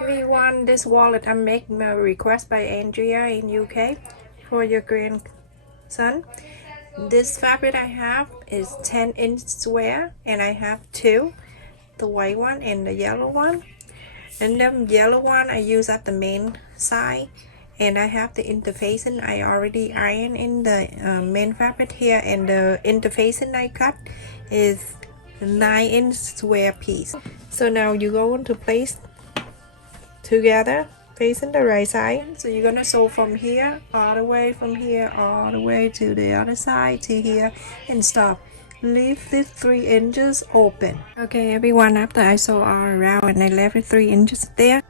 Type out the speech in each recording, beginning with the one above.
everyone, this wallet I'm making a request by Andrea in UK for your grandson. This fabric I have is 10-inch square and I have two, the white one and the yellow one. And the yellow one I use at the main side, and I have the interfacing I already ironed in the main fabric here, and the interfacing I cut is 9-inch square piece. So now you go into place together facing the right side. So you're gonna sew from here all the way, from here all the way to the other side to here and stop. Leave this 3 inches open. Okay everyone, after I sew all around and I left it 3 inches there,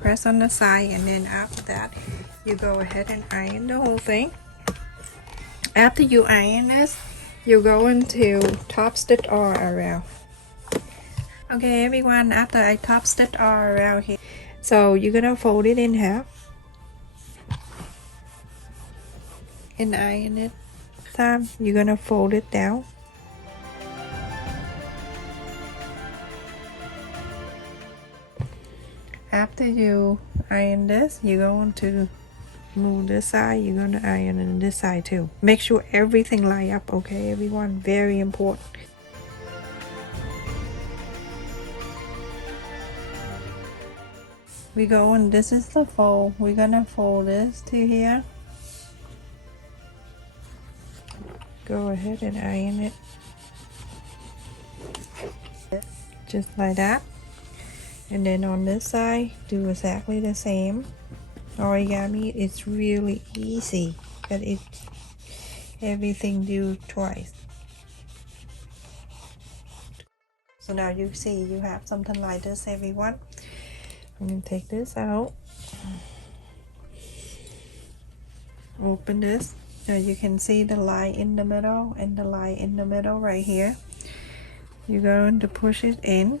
press on the side, and then after that you go ahead and iron the whole thing. After you iron this, you're going to top stitch all around. Okay everyone, after I top stitch all around here, so you're gonna fold it in half and iron it. Time you're gonna fold it down. After you iron this, you're going to move this side, you're going to iron on this side too. Make sure everything line up, okay everyone, very important. We go, and this is the fold. We're gonna fold this to here. Go ahead and iron it just like that. And then on this side, do exactly the same. Origami, it's really easy, but it everything do twice. So now you see you have something like this everyone. I'm gonna take this out, open this, so you can see the line in the middle and the line in the middle right here. You're going to push it in,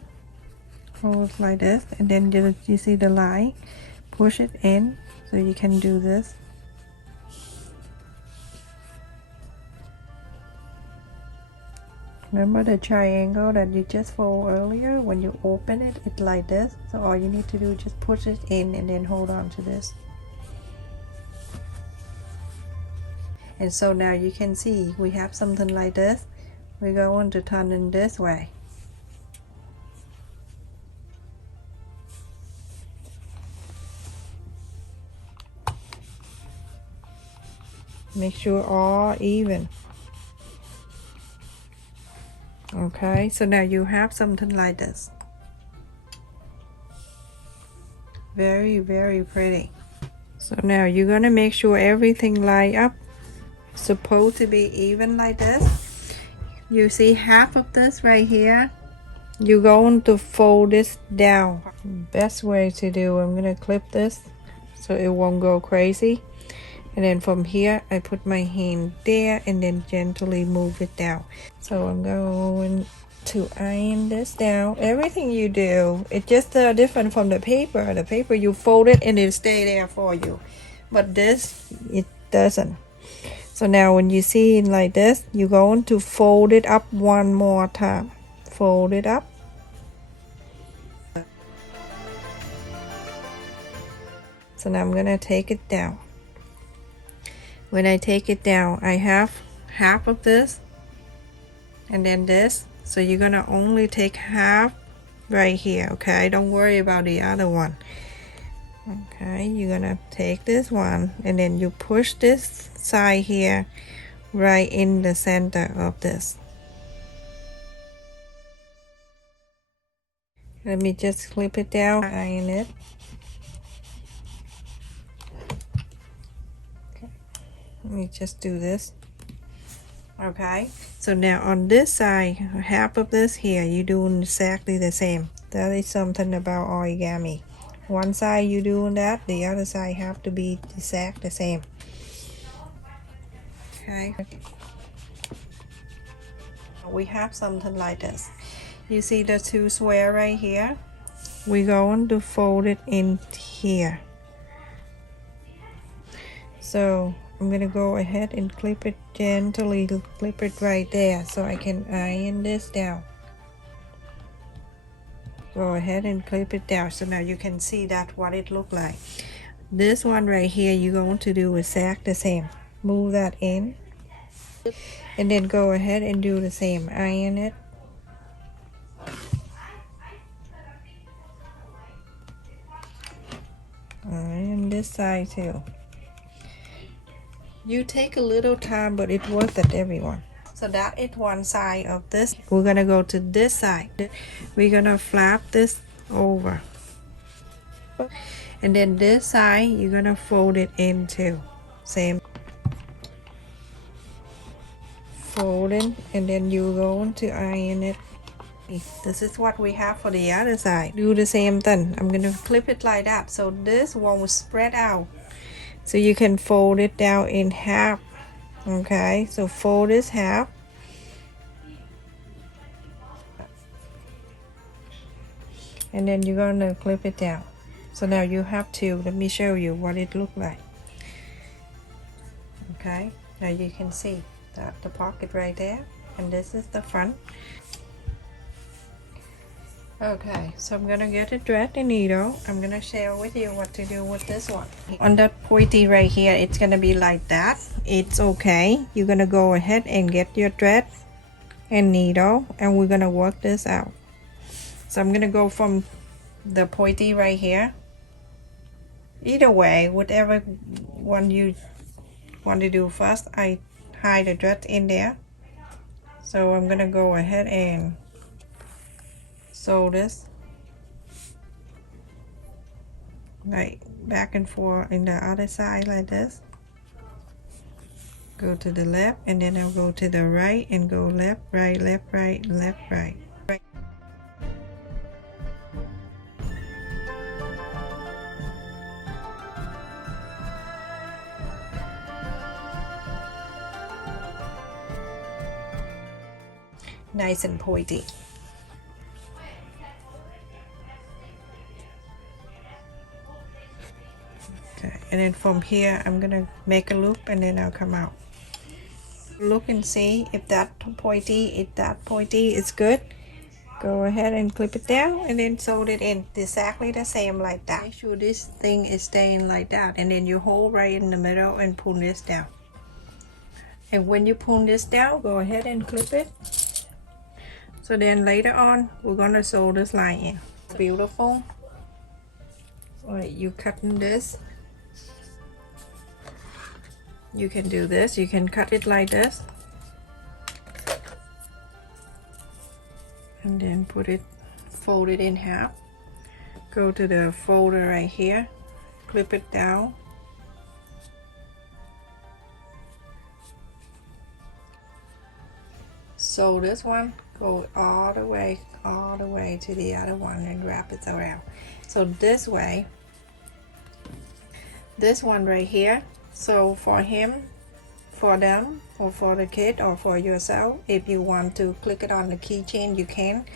hold like this, and then you see the line, push it in, so you can do this. Remember the triangle that you just fold earlier? When you open it, it's like this. So all you need to do is just push it in and then hold on to this. And so now you can see we have something like this. We're going to turn in this way. Make sure all even. Okay, so now you have something like this. Very, very pretty. So now you're gonna make sure everything line up. It's supposed to be even like this. You see half of this right here. You're going to fold this down. Best way to do, I'm gonna clip this so it won't go crazy. And then from here I put my hand there and then gently move it down. So I'm going to iron this down. Everything you do, it's just different from the paper. The paper you fold it and it stay there for you, but this it doesn't. So now when you see it like this, you're going to fold it up one more time. Fold it up. So now I'm gonna take it down. When I take it down, I have half of this and then this. So you're gonna only take half right here, okay? Don't worry about the other one. Okay, you're gonna take this one and then you push this side here right in the center of this. Let me just clip it down, iron it. Let me just do this. Okay, so now on this side, half of this here, you're doing exactly the same. That is something about origami. one side you doing that, the other side have to be exact the same. Okay, we have something like this. You see the two square right here? We're going to fold it in here. So I'm gonna go ahead and clip it gently, clip it right there so I can iron this down. Go ahead and clip it down so now you can see that what it look like. This one right here you're going to do exactly the same. Move that in and then go ahead and do the same. Iron it. And this side too. You take a little time, but it's worth it, everyone. So that is one side of this. We're gonna go to this side. We're gonna flap this over, and then this side you're gonna fold it into same folding, and then you're going to iron it. This is what we have for the other side. Do the same thing. I'm gonna clip it like that so this won't spread out, so you can fold it down in half. Okay, so fold this half, and then you're gonna clip it down. So now you have to, let me show you what it look like. Okay, now you can see that the pocket right there, and this is the front. Okay, so I'm gonna get a thread and needle. I'm gonna share with you what to do with this one. On that pointy right here, it's gonna be like that. It's okay. You're gonna go ahead and get your thread and needle, and we're gonna work this out. So I'm gonna go from the pointy right here. Either way, whatever one you want to do first, I hide the thread in there. So I'm gonna go ahead and sew this like back and forth in the other side like this. Go to the left, and then I'll go to the right and go left, right, left, right, left, right. Nice and pointy. Okay, and then from here I'm gonna make a loop, and then I'll come out. Look and see if that pointy is good. Go ahead and clip it down, and then sew it in exactly the same like that. Make sure this thing is staying like that, and then you hold right in the middle and pull this down. And when you pull this down, go ahead and clip it. So then later on we're gonna sew this line in. Beautiful. Alright, you cutting this, you can do this, you can cut it like this, and then put it, fold it in half. Go to the folder right here, clip it down, sew this one, go all the way to the other one and wrap it around. So this way, this one right here, so for him, for them, or for the kid, or for yourself, if you want to click it on the keychain you can,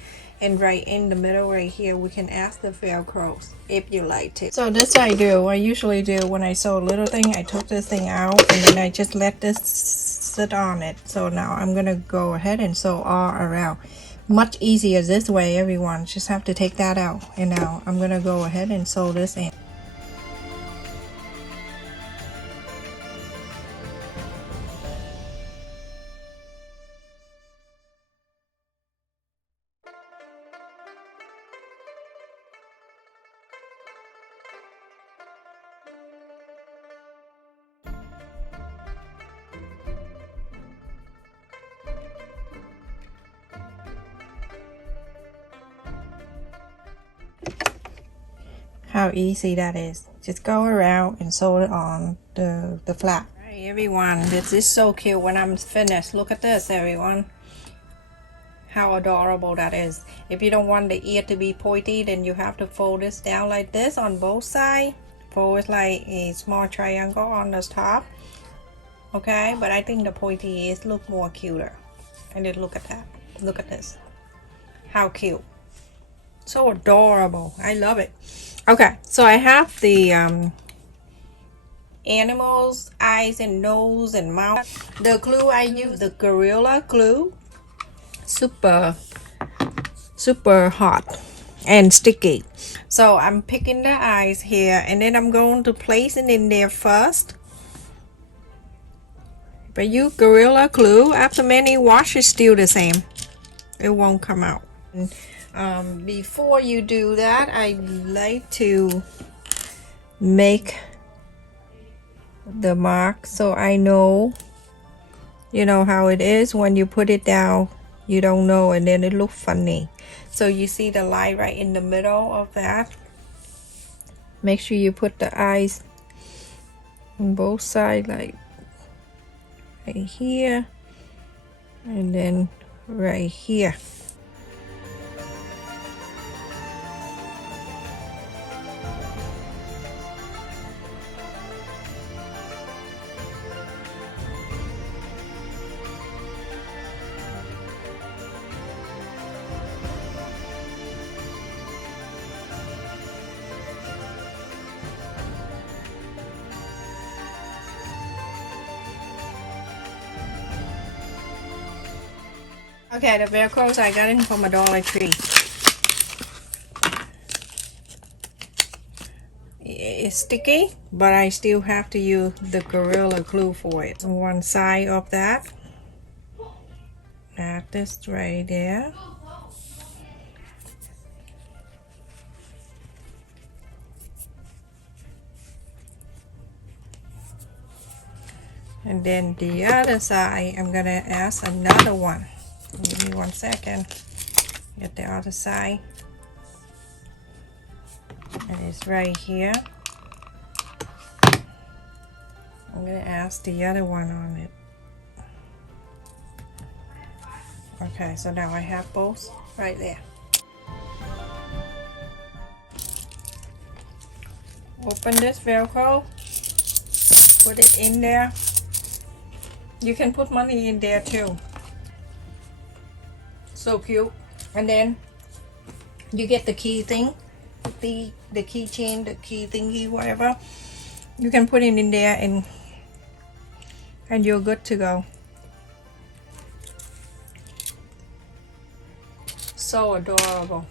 and right in the middle right here we can add the velcros if you like to. So this I usually do when I sew a little thing, I took this thing out and then I just let this sit on it. So now I'm gonna go ahead and sew all around. Much easier this way, everyone. Just have to take that out, and now I'm gonna go ahead and sew this in. How easy that is. Just go around and sew it on the flap. Alright everyone, this is so cute when I'm finished. Look at this everyone. how adorable that is. If you don't want the ear to be pointy, then you have to fold this down like this on both sides. Fold it like a small triangle on the top. Okay, but I think the pointy ears look more cuter. And then look at that. Look at this. How cute. So adorable. I love it. Okay, so I have the animals, eyes and nose and mouth. The glue I use, the Gorilla Glue. Super hot and sticky. So I'm picking the eyes here, and then I'm going to place it in there first. But you Gorilla Glue, after many washes, still the same. It won't come out. Before you do that, I like to make the mark so I know, you know how it is when you put it down, you don't know, and then it looks funny. So you see the line right in the middle of that. Make sure you put the eyes on both sides, like right here and then right here. Okay, the Velcros I got it from a Dollar Tree. It's sticky, but I still have to use the Gorilla Glue for it. On one side of that. Add this right there. And then the other side, I'm gonna add another one. Give me 1 second. Get the other side. And it's right here. I'm gonna add the other one on it. Okay, so now I have both right there. Open this Velcro. Put it in there. You can put money in there too. So cute. And then you get the key thing, the keychain, the key thingy, whatever. You can put it in there and you're good to go. So adorable.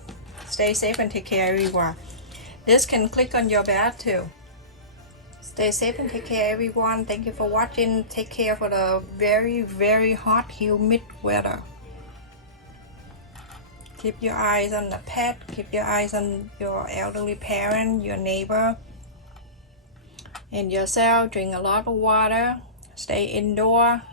Stay safe and take care, everyone. This can click on your bed too. Stay safe and take care, everyone. Thank you for watching. Take care for the very hot, humid weather. Keep your eyes on the pet. Keep your eyes on your elderly parent, your neighbor, and yourself. Drink a lot of water. Stay indoor.